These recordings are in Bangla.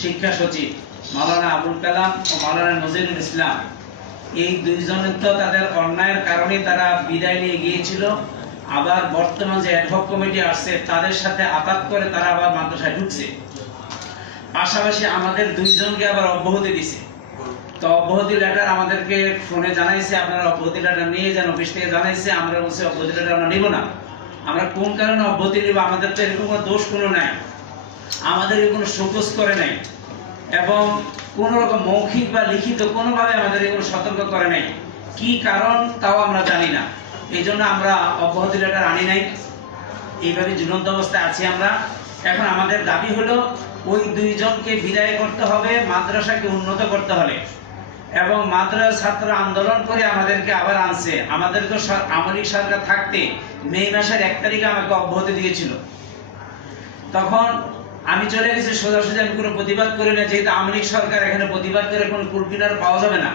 শিক্ষা সচিব, মাওলানা আবুল কালাম ও মাওলানা নজিরুল ইসলাম। এই দুইজনের তো তাদের অন্যায়ের কারণে তারা বিদায় নিয়ে গিয়েছিল। আবার বর্তমান যে অ্যাডভক কমিটি আসছে, তাদের সাথে আঘাত করে তারা আবার মাদ্রাসায় ঢুকছে। পাশাপাশি আমাদের দুইজনকে আবার অব্যাহতি দিছে। তো অব্যাহতি লেটার আমাদেরকে ফোনে জানাইছে, আপনারা অব্যাহতি লেটার নিয়ে যান অফিস থেকে জানাইছে, আমরা বলছি অব্যাহতি লেটার আমরা নিব না। আমরা কোন কারণে অব্যাহতি নিব আমাদের তো এরকম কোনো দোষ কোনো নাই। আমাদের কোনো শোকজ করে নাই এবং কোন রকম মৌখিক বা লিখিত কোনোভাবে আমাদের এগুলো সতর্ক করে নাই। কি কারণ তাও আমরা জানি না। এই জন্য আমরা অব্যাহতি লেটার আনি নাই। এইভাবে ঝুলন্ত অবস্থায় আছি আমরা। এখন আমাদের দাবি হলো, ওই দুইজনকে বিদায় করতে হবে, মাদ্রাসাকে উন্নত করতে হবে এবং মাদ্রাসা ছাত্র আন্দোলন করে আমাদেরকে আবার আনছে। আমাদের তো আমলিক সরকার থাকতে মে মাসের এক তারিখে আমাকে অব্যাহতি দিয়েছিল। তখন আমি চলে গেছি সোজাসুজি আমি কোনো প্রতিবাদ করি না, যেহেতু আমলিক সরকার এখানে প্রতিবাদ করে কোনো কুলকিনার পাওয়া যাবে না।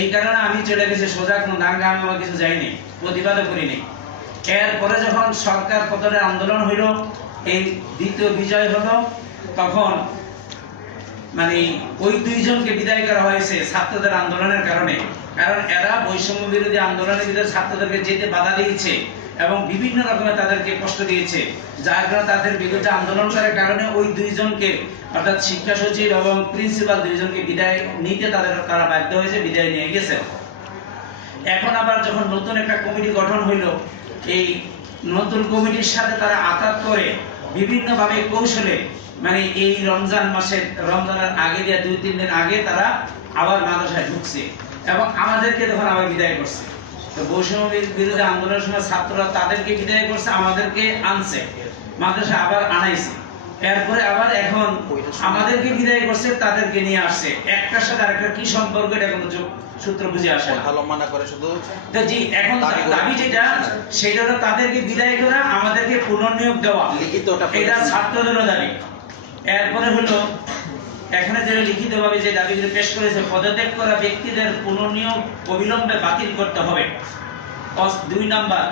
এই কারণে আমি চলে গেছি, সোজা কোনো দাঙ্গা আমি আমার কিছু যাইনি, প্রতিবাদও করিনি। এরপরে যখন সরকার পতনের আন্দোলন হইল, এই দ্বিতীয় বিজয় হলো, তখন মানে ওই দুইজনকে বিদায় করা হয়েছে ছাত্রদের আন্দোলনের কারণে। কারণ এরা বৈষম্য বিরোধী আন্দোলনের ভিতরে ছাত্রদেরকে যেতে বাধা দিয়েছে। এবং বিভিন্ন রকমের তাদেরকে কষ্ট দিয়েছে, যার কারণে তাদের বিরুদ্ধে আন্দোলন করার কারণে ওই দুইজনকে, অর্থাৎ শিক্ষা সচিব এবং প্রিন্সিপাল দুইজনকে বিদায় নিতে তাদের তারা বাধ্য হয়েছে, বিদায় নিয়ে গেছে। এখন আবার যখন নতুন একটা কমিটি গঠন হইল, এই নতুন কমিটির সাথে তারা আঘাত করে বিভিন্নভাবে কৌশলে মানে এই রমজান মাসের, রমজানের আগে দিয়ে দুই, তিন দিন আগে তারা আবার মাদ্রাসায় ঢুকছে এবং আমাদেরকে তখন আবার বিদায় করছে। তো বৈষম্য বির- আন্দোলনের সময় ছাত্ররা তাদেরকে বিদায় করছে আমাদেরকে আনছে। মাদ্রাসা আবার আনাইছে। এরপরে আবার এখন আমাদেরকে বিদায় করছে তাদেরকে নিয়ে আসছে। একটার সাথে আরেকটা কি সম্পর্ক এটা কোনো সূত্র বুঝে আসে না। ভালো মানা করে শুধু তো জি এখন দাবি যেটা সেটা হলো তাদেরকে বিদায় করা আমাদেরকে পুনর্নিয়োগ দেওয়া। লিখিত ওটা এটা ছাত্রদেরও দাবি। এরপরে হলো এখানে যে লিখিতভাবে যে দাবিগুলো পেশ করেছে, পদত্যাগ করা ব্যক্তিদের পুনর্নিয়োগ অবিলম্বে বাতিল করতে হবে। দুই নাম্বার,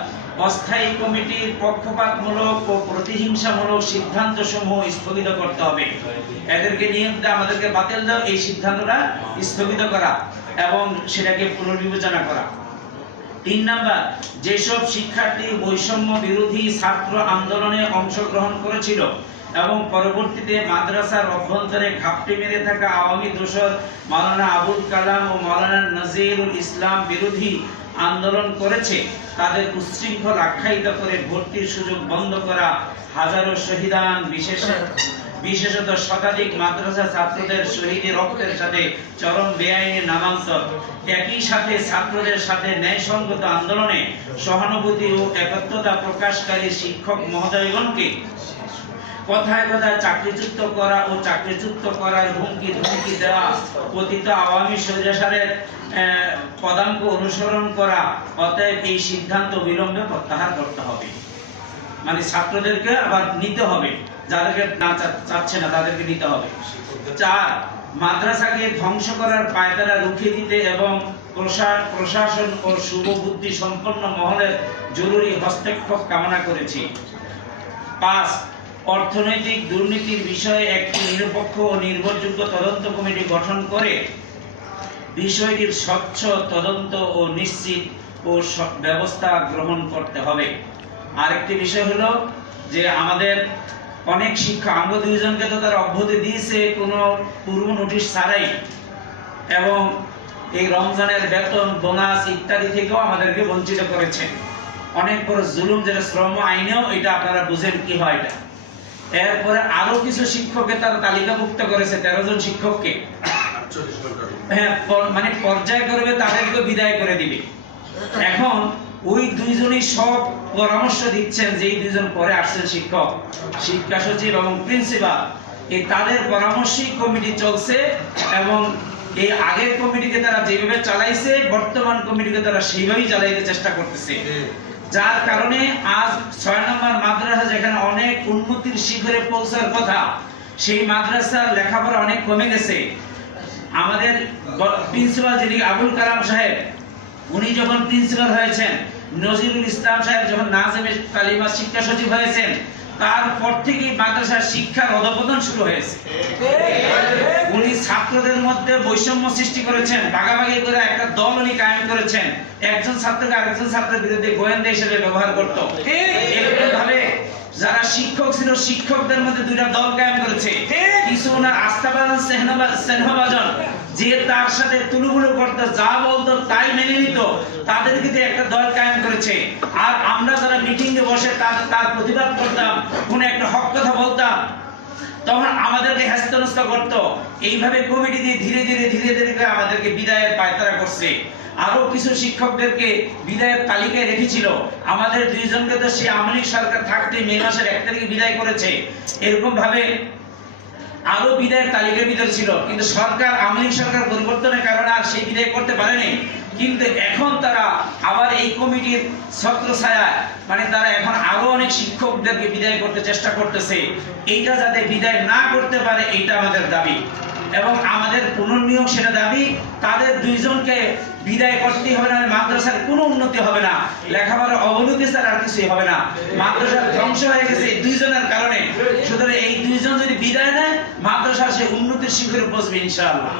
অস্থায়ী কমিটির পক্ষপাতমূলক ও প্রতিহিংসামূলক সিদ্ধান্ত সমূহ স্থগিত করতে হবে। এদেরকে নিয়োগ দেওয়া আমাদেরকে বাতিল দাও, এই সিদ্ধান্তটা স্থগিত করা এবং সেটাকে পুনর্বিবেচনা করা। তিন নাম্বার, যেসব শিক্ষার্থী বৈষম্য বিরোধী ছাত্র আন্দোলনে অংশগ্রহণ করেছিল এবং পরবর্তীতে মাদ্রাসার অভ্যন্তরে ঘাপটি মেরে থাকা আওয়ামী দোসর মাওলানা আবুল কালাম ও মাওলানা নজিরুল ইসলাম বিরোধী আন্দোলন করেছে। তাদের উচ্ছৃঙ্খল আখ্যায়িত করে ভর্তির সুযোগ বন্ধ করা হাজারো শহীদান, বিশেষ বিশেষত শতাধিক মাদ্রাসা ছাত্রদের শহীদের রক্তের সাথে চরম বেআইনি নামান্তর একই সাথে ছাত্রদের সাথে ন্যায়সঙ্গত আন্দোলনে সহানুভূতি ও একত্রতা প্রকাশকারী শিক্ষক মহোদয়গণকে কথায় কথায় চাকরিচ্যুত করা ও চাকরিচ্যুত করার হুমকি ধমকি দেওয়া, কথিত আওয়ামী স্বৈরাচারের পদাঙ্ক অনুসরণ করা, অতএব এই সিদ্ধান্ত বিলম্বে প্রত্যাহার করতে হবে। মানে ছাত্রদেরকে আবার নিতে হবে। যাদেরকে না চাচ্ছে না, তাদেরকে নিতে হবে। চার, মাদ্রাসাকে ধ্বংস করার পায়তারা রুখে দিতে এবং প্রশা- প্রশাসন ও শুভবুদ্ধি সম্পন্ন মহলের জরুরি হস্তক্ষেপ কামনা করেছি। পাঁচ অর্থনৈতিক দুর্নীতির বিষয়ে একটি নিরপেক্ষ ও নির্ভরযোগ্য তদন্ত কমিটি গঠন করে বিষয়টির স্বচ্ছ তদন্ত ও নিশ্চিত ও ব্যবস্থা গ্রহণ করতে হবে। আরেকটি বিষয় হলো যে আমাদের অনেক শিক্ষা, আমরা দুইজনকে তো তারা অব্যাহতি দিয়েছে কোনো পূর্ব নোটিশ ছাড়াই। এবং এই রমজানের বেতন, বোনাস ইত্যাদি থেকেও আমাদেরকে বঞ্চিত করেছে। অনেক বড় জুলুম যেটা শ্রম আইনেও এটা আপনারা বুঝেন কি হয় এটা। এরপরে আরও কিছু শিক্ষককে তারা তালিকাভুক্ত করেছে তেরো জন শিক্ষককে। হ্যাঁ মানে পর্যায় করবে তাদেরকে বিদায় করে দিবে। এখন ওই দুইজনই সব পরামর্শ দিচ্ছেন যে দুইজন পরে আসছেন শিক্ষক শিক্ষা সচিব এবং প্রিন্সিপাল। এই তাদের পরামর্শই কমিটি চলছে এবং এই আগের কমিটিকে তারা যেভাবে চালাইছে বর্তমান কমিটিকে তারা সেইভাবেই চালাইতে চেষ্টা করতেছে। যার কারণে আজ ছয় নম্বর মাদ্রাসা যেখানে অনেক উন্নতির শিখরে পৌঁছার কথা, সেই মাদ্রাসার লেখাপড়া অনেক কমে গেছে। আমাদের প্রিন্সিপাল যিনি আবুল কালাম সাহেব, উনি যখন প্রিন্সিপাল হয়েছেন, নজিরুল ইসলাম সাহেব যখন নাজেমে তালিমা শিক্ষা সচিব হয়েছেন তারপর থেকেই মাদ্রাসার শিক্ষার অধপতন শুরু হয়েছে। উনি ছাত্রদের মধ্যে বৈষম্য সৃষ্টি করেছেন ভাগাভাগি করে একটা দল উনি কায়েম করেছেন। একজন ছাত্রকে আরেকজন ছাত্রের বিরুদ্ধে গোয়েন্দা হিসেবে ব্যবহার করতো। এরকম ভাবে যারা শিক্ষক ছিল শিক্ষকদের মধ্যে দুইটা দল কায়েম করেছে। কিছু ওনার আস্থাবাদন স্নেহভাজন যে তার সাথে তুলুগুলো করতো যা বলতো তাই মেনে নিত তাদেরকে দিয়ে একটা দল কায়েম করেছে। আর আমরা যারা মিটিং এ বসে তার তার প্রতিবাদ করতাম কোন একটা হক কথা বলতাম তখন আমাদেরকে হ্যাস্তনস্ত করত। এইভাবে কমিটি দিয়ে ধীরে ধীরে ধীরে ধীরে আমাদেরকে বিদায়ের পায়তারা করছে। আরও কিছু শিক্ষকদেরকে বিদায়ের তালিকায় রেখেছিল। আমাদের দুইজনকে তো সেই আমলিক সরকার থাকতে মে মাসের এক তারিখে বিদায় করেছে। এরকম ভাবে আরও বিদায়ের তালিকার ভিতর ছিল। কিন্তু সরকার আমলিক সরকার পরিবর্তনের কারণে আর সেই বিদায় করতে পারেনি কিন্তু এখন তারা আবার এই কমিটির ছত্র ছায়া মানে তারা এখন আরও অনেক শিক্ষকদেরকে বিদায় করতে চেষ্টা করতেছে। এইটা যাতে বিদায় না করতে পারে, এইটা আমাদের দাবি। এবং আমাদের পুনর্নিয়োগ সেটা দাবি। তাদের দুইজনকে বিদায় করতেই হবে না মাদ্রাসার কোনো উন্নতি হবে না। লেখাপড়ার অবনতি ছাড়া আর কিছুই হবে না। মাদ্রাসার ধ্বংস হয়ে গেছে দুইজনের কারণে। সুতরাং এই দুইজন যদি বিদায় নেয় মাদ্রাসা সে উন্নতির শিখরে বসবে ইনশাআল্লাহ।